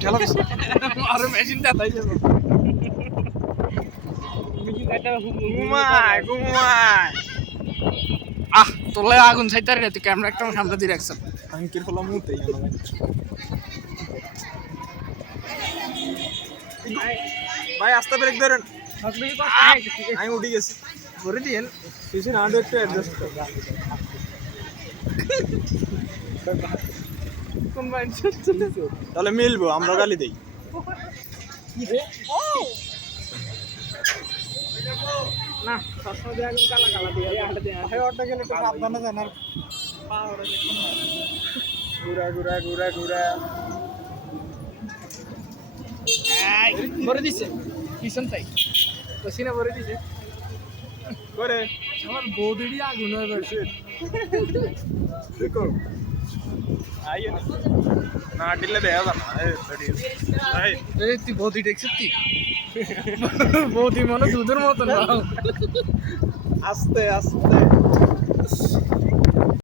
ঠেলা দিছে আরে মেশিনটা তাই যাবে ঘুমায় ঘুমায় আহ তোলে আগুন ছাইতারে রে তুই ক্যামেরা একটা সামনে দিয়ে রাখছ আঙ্কির ফলা মুতেই ভাই আস্তে ব্রেক ধরেন আমি উঠে গেছি করে দিয়েন কিছু না একটু অ্যাডজাস্ট কর কোন মাইন্ডসেট চলেছে তাহলে মিলবো আমরা গালি দেই কি রে না সবসময় দিয়ে আগুন কালা কালা দিয়ে আটা দিয়ে আটা ওটা গেলে একটু সাবধানে যান আর পা ওরা দেখুন ঘুরা ঘুরা ঘুরা ঘুরা ভরে দিছে পিছন তাই পসিনা ভরে দিছে করে আমার বৌদিটি আগুন হয়ে গেছে দেখো আইয়ে না দিলে দেয়া না এই তুই বৌদি দেখছিস তুই বৌদি মনে দুধের মতন আস্তে আস্তে